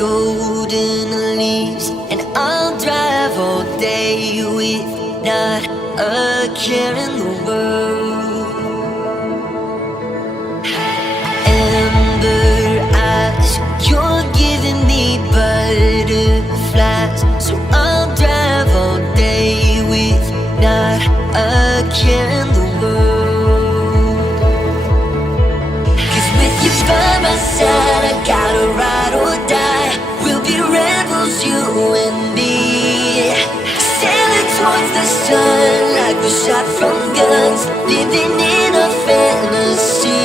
golden leaves, and I'll drive all day with not a care in the world. Amber eyes, you're giving me butterflies, so I'll drive all day with not a care in the world. 'Cause with you by my side, I gotta ride or die. We'll be rebels, you and me, sailing towards the sun like we're shot from guns, living in a fantasy.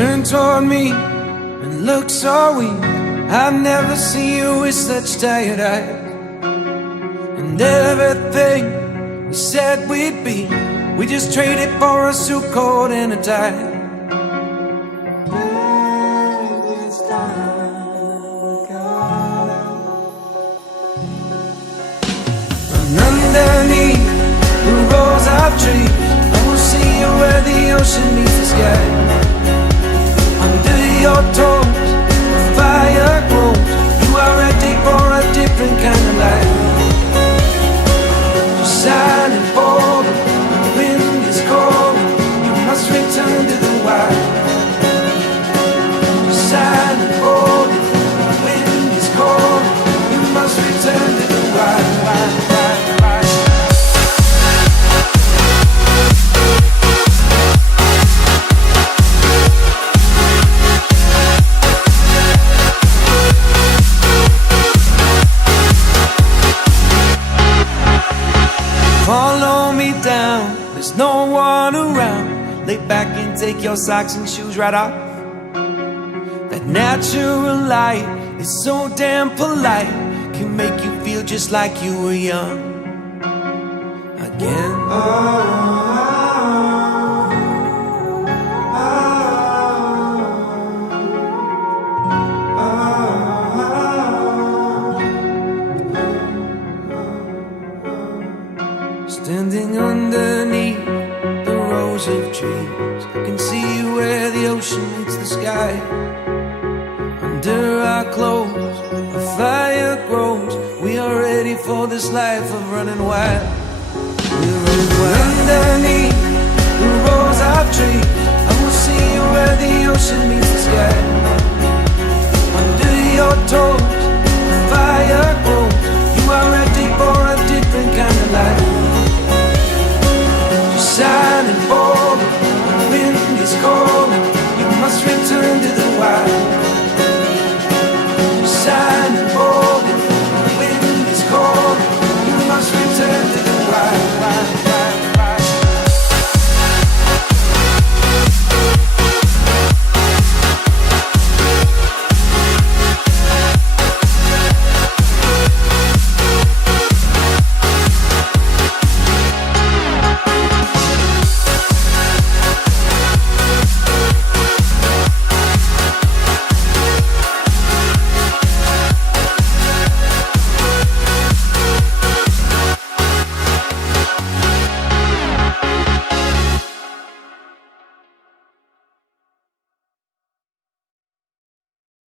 turned toward me and looked so weak. I've never seen you with such tired eyes. And everything we said we'd be, we just traded for a suit coat and a tie. And underneath the rows of trees, I will see you where the ocean meets the sky. Under your toes, the fire grows. You are ready for a different kind of life. You're silent for the wind is cold. You must return to the wild. You're silent for the wind is cold. You must return to the wild. Follow me down, there's no one around. Lay back and take your socks and shoes right off. That natural light is so damn polite, can make you feel just like you were young again. Standing underneath the rows of trees, I can see where the ocean meets the sky. Under our clothes, a fire grows. We are ready for this life of running wild. We're running wild. Underneath the rows of trees, I will see you where the ocean meets the sky.